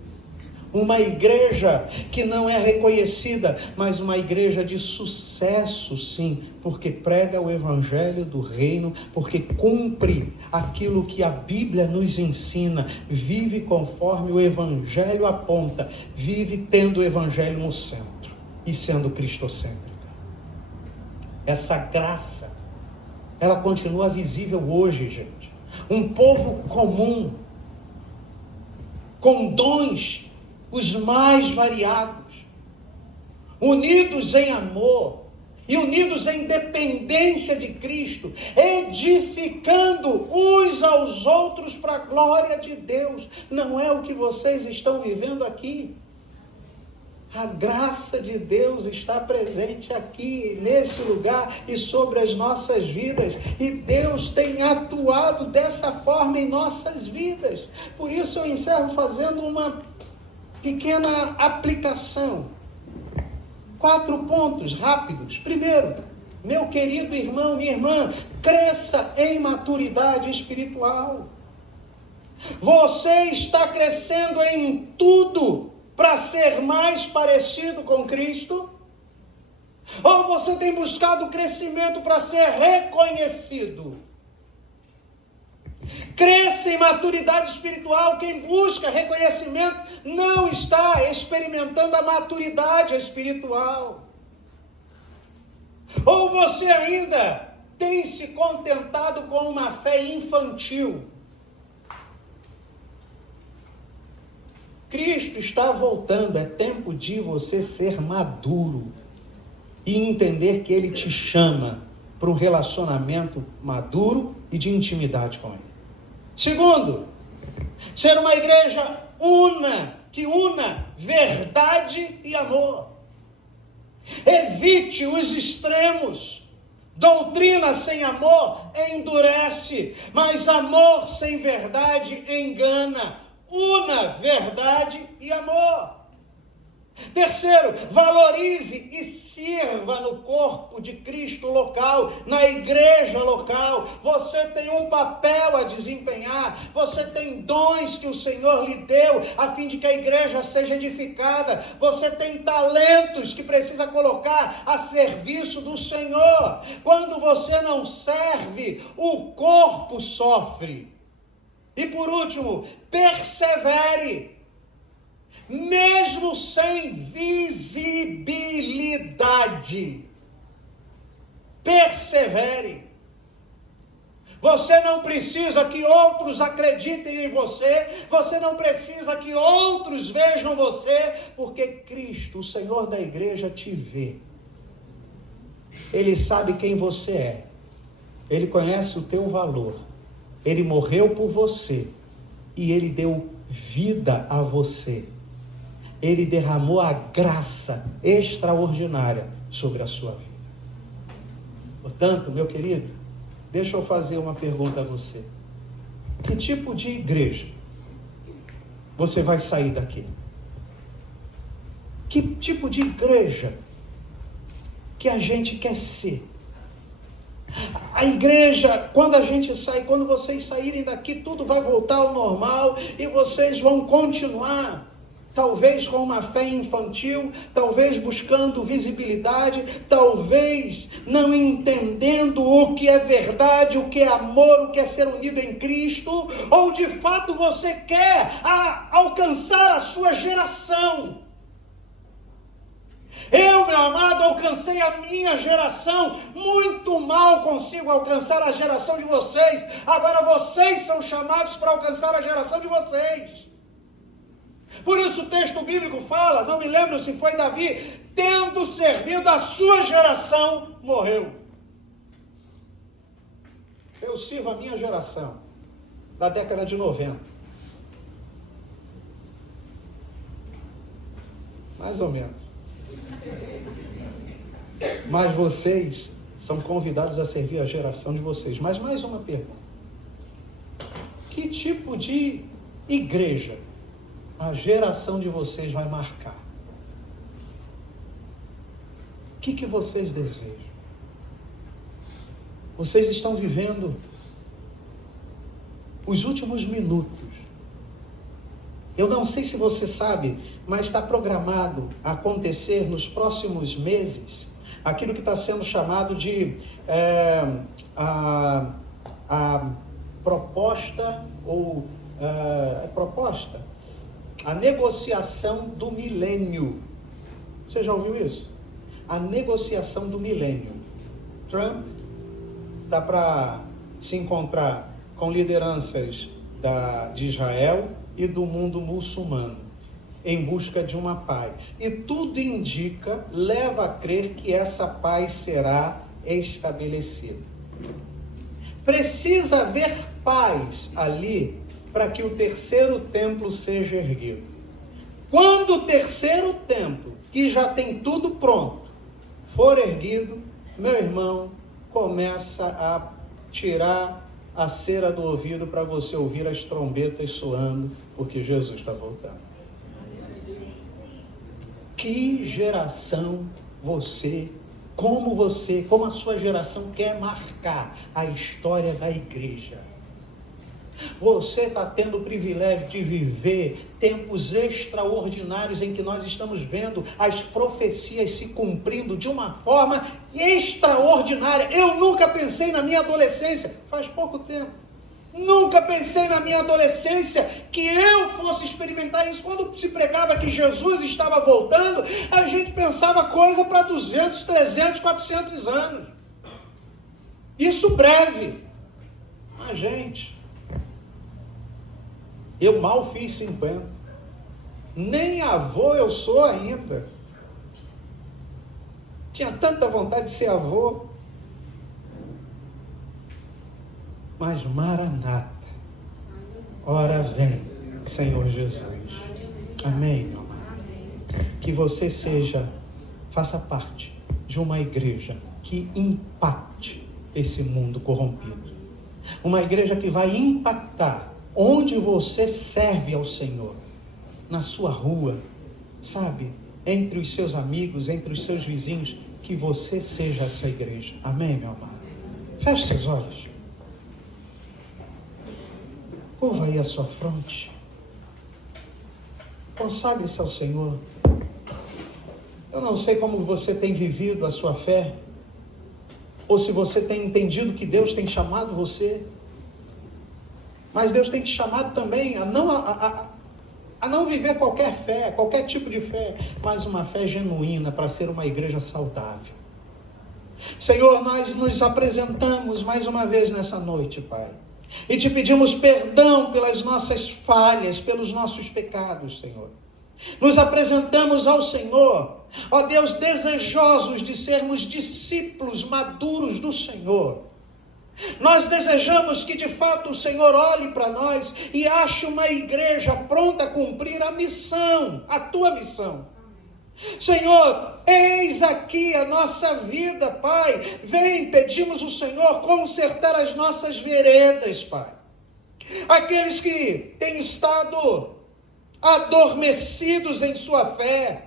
Uma igreja que não é reconhecida, mas uma igreja de sucesso, sim, porque prega o evangelho do reino, porque cumpre aquilo que a Bíblia nos ensina, vive conforme o evangelho aponta, vive tendo o evangelho no centro e sendo cristocêntrica. Essa graça ela continua visível hoje, gente. Um povo comum, com dons os mais variados, unidos em amor e unidos em dependência de Cristo, edificando uns aos outros para a glória de Deus. Não é o que vocês estão vivendo aqui. A graça de Deus está presente aqui, nesse lugar e sobre as nossas vidas. E Deus tem atuado dessa forma em nossas vidas. Por isso eu encerro fazendo uma pequena aplicação. 4 pontos rápidos. Primeiro, meu querido irmão, minha irmã, cresça em maturidade espiritual. Você está crescendo em tudo para ser mais parecido com Cristo? Ou você tem buscado crescimento para ser reconhecido? Cresça em maturidade espiritual. Quem busca reconhecimento não está experimentando a maturidade espiritual. Ou você ainda tem se contentado com uma fé infantil? Cristo está voltando, é tempo de você ser maduro e entender que Ele te chama para um relacionamento maduro e de intimidade com Ele. Segundo, ser uma igreja que una verdade e amor. Evite os extremos. Doutrina sem amor endurece, mas amor sem verdade engana. Una verdade e amor. Terceiro, valorize e sirva no corpo de Cristo local, na igreja local. Você tem um papel a desempenhar, você tem dons que o Senhor lhe deu, a fim de que a igreja seja edificada. Você tem talentos que precisa colocar a serviço do Senhor. Quando você não serve, o corpo sofre. E por último, persevere. Mesmo sem visibilidade, persevere. Você não precisa que outros acreditem em você, você não precisa que outros vejam você, porque Cristo, o Senhor da igreja, te vê. Ele sabe quem você é, Ele conhece o teu valor, Ele morreu por você e Ele deu vida a você. Ele derramou a graça extraordinária sobre a sua vida. Portanto, meu querido, deixa eu fazer uma pergunta a você. Que tipo de igreja você vai sair daqui? Que tipo de igreja que a gente quer ser? A igreja, quando a gente sai, quando vocês saírem daqui, tudo vai voltar ao normal e vocês vão continuar. Talvez com uma fé infantil, talvez buscando visibilidade, talvez não entendendo o que é verdade, o que é amor, o que é ser unido em Cristo, ou de fato você quer alcançar a sua geração. Eu, meu amado, alcancei a minha geração, muito mal consigo alcançar a geração de vocês, agora vocês são chamados para alcançar a geração de vocês. Por isso o texto bíblico fala, não me lembro se foi Davi, tendo servido a sua geração, morreu. Eu sirvo a minha geração, da década de 90. Mais ou menos. Mas vocês são convidados a servir a geração de vocês. Mas mais uma pergunta. Que tipo de igreja a geração de vocês vai marcar? O que vocês desejam? Vocês estão vivendo os últimos minutos. Eu não sei se você sabe, mas está programado a acontecer nos próximos meses aquilo que está sendo chamado de a proposta ou a negociação do milênio. Você já ouviu isso? A negociação do milênio. Trump dá para se encontrar com lideranças de Israel e do mundo muçulmano, em busca de uma paz. E tudo indica, leva a crer que essa paz será estabelecida. Precisa haver paz ali para que o terceiro templo seja erguido. Quando o terceiro templo, que já tem tudo pronto, for erguido, meu irmão, começa a tirar a cera do ouvido para você ouvir as trombetas soando, porque Jesus está voltando. Que geração como a sua geração quer marcar a história da igreja? Você está tendo o privilégio de viver tempos extraordinários em que nós estamos vendo as profecias se cumprindo de uma forma extraordinária. Eu nunca pensei na minha adolescência, faz pouco tempo, nunca pensei na minha adolescência que eu fosse experimentar isso. Quando se pregava que Jesus estava voltando, a gente pensava coisa para 200, 300, 400 anos. Isso breve. Mas, gente, eu mal fiz 50. Nem avô eu sou ainda. Tinha tanta vontade de ser avô. Mas Maranata, ora vem, Senhor Jesus. Amém, meu amado. Que você faça parte de uma igreja que impacte esse mundo corrompido. Uma igreja que vai impactar onde você serve ao Senhor, na sua rua, sabe, entre os seus amigos, entre os seus vizinhos, que você seja essa igreja. Amém, meu amado? Feche seus olhos. Curva aí a sua fronte. Consagre-se ao Senhor. Eu não sei como você tem vivido a sua fé, ou se você tem entendido que Deus tem chamado você. Mas Deus tem te chamado também a não viver qualquer fé, qualquer tipo de fé, mas uma fé genuína para ser uma igreja saudável. Senhor, nós nos apresentamos mais uma vez nessa noite, Pai, e te pedimos perdão pelas nossas falhas, pelos nossos pecados, Senhor. Nos apresentamos ao Senhor, ó Deus, desejosos de sermos discípulos maduros do Senhor. Nós desejamos que de fato o Senhor olhe para nós e ache uma igreja pronta a cumprir a missão, a tua missão. Senhor, eis aqui a nossa vida, Pai. Vem, pedimos ao Senhor consertar as nossas veredas, Pai. Aqueles que têm estado adormecidos em sua fé,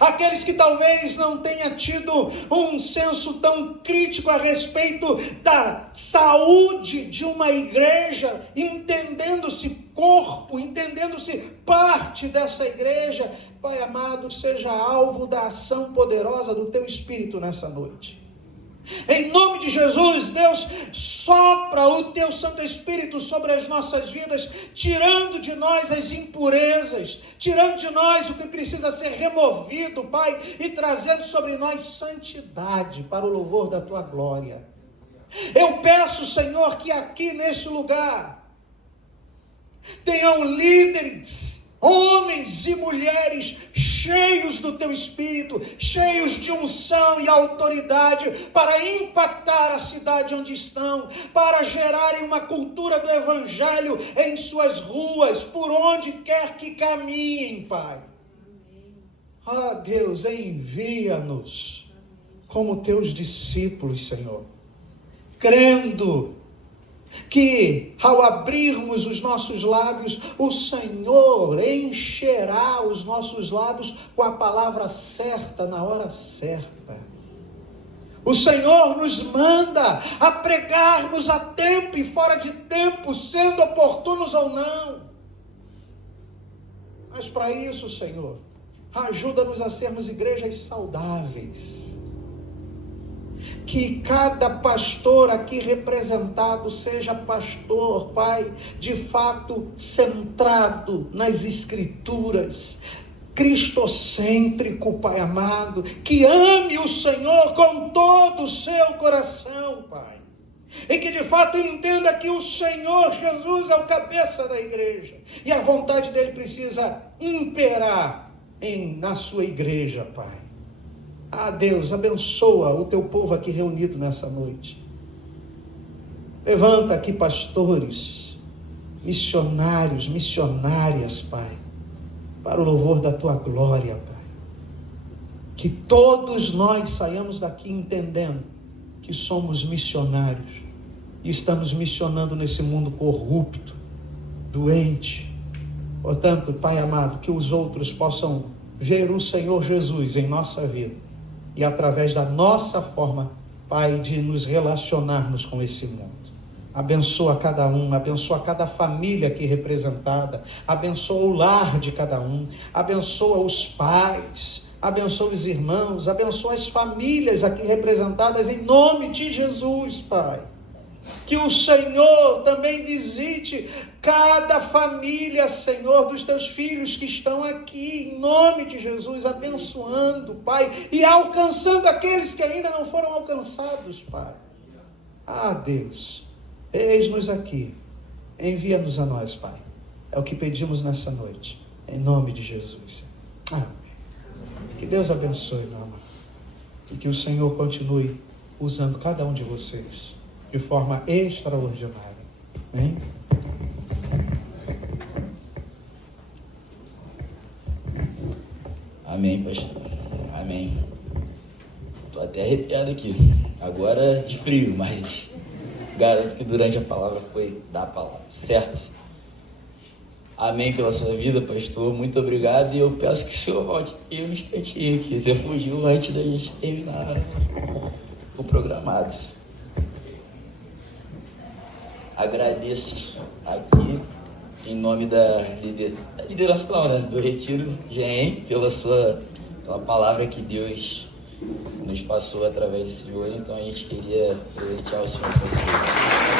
aqueles que talvez não tenham tido um senso tão crítico a respeito da saúde de uma igreja, entendendo-se corpo, entendendo-se parte dessa igreja, Pai amado, seja alvo da ação poderosa do Teu Espírito nessa noite. Em nome de Jesus, Deus, sopra o Teu Santo Espírito sobre as nossas vidas, tirando de nós as impurezas, tirando de nós o que precisa ser removido, Pai, e trazendo sobre nós santidade para o louvor da Tua glória. Eu peço, Senhor, que aqui neste lugar tenham líderes, homens e mulheres cheios do Teu Espírito, cheios de unção e autoridade para impactar a cidade onde estão, para gerarem uma cultura do Evangelho em suas ruas, por onde quer que caminhem, Pai. Ah, Deus, envia-nos como Teus discípulos, Senhor, crendo que ao abrirmos os nossos lábios, o Senhor encherá os nossos lábios com a palavra certa, na hora certa. O Senhor nos manda a pregarmos a tempo e fora de tempo, sendo oportunos ou não. Mas para isso, Senhor, ajuda-nos a sermos igrejas saudáveis. Que cada pastor aqui representado seja pastor, Pai, de fato centrado nas Escrituras, cristocêntrico, Pai amado, que ame o Senhor com todo o seu coração, Pai. e que de fato entenda que o Senhor Jesus é o cabeça da igreja, e a vontade dele precisa imperar na sua igreja, Pai. Deus, abençoa o teu povo aqui reunido nessa noite. Levanta aqui pastores, missionários, missionárias, Pai, para o louvor da tua glória, Pai. Que todos nós saiamos daqui entendendo que somos missionários e estamos missionando nesse mundo corrupto, doente. Portanto, Pai amado, que os outros possam ver o Senhor Jesus em nossa vida e através da nossa forma, Pai, de nos relacionarmos com esse mundo. Abençoa cada um, abençoa cada família aqui representada, abençoa o lar de cada um, abençoa os pais, abençoa os irmãos, abençoa as famílias aqui representadas em nome de Jesus, Pai. Que o Senhor também visite cada família, Senhor, dos teus filhos que estão aqui, em nome de Jesus, abençoando, Pai, e alcançando aqueles que ainda não foram alcançados, Pai. Deus, eis-nos aqui, envia-nos a nós, Pai. É o que pedimos nessa noite, em nome de Jesus. Amém. Que Deus abençoe, meu amado, e que o Senhor continue usando cada um de vocês de forma extraordinária. Amém? Amém, pastor. Amém. Estou até arrepiado aqui. Agora de frio, mas garanto que durante a palavra foi da palavra, certo? Amém pela sua vida, pastor. Muito obrigado. E eu peço que o senhor volte aqui um instantinho aqui. Você fugiu antes da gente terminar o programado. Agradeço aqui, em nome da liderança do Retiro GEM, pela palavra que Deus nos passou através desse jogo. Então a gente queria presentear o senhor com você.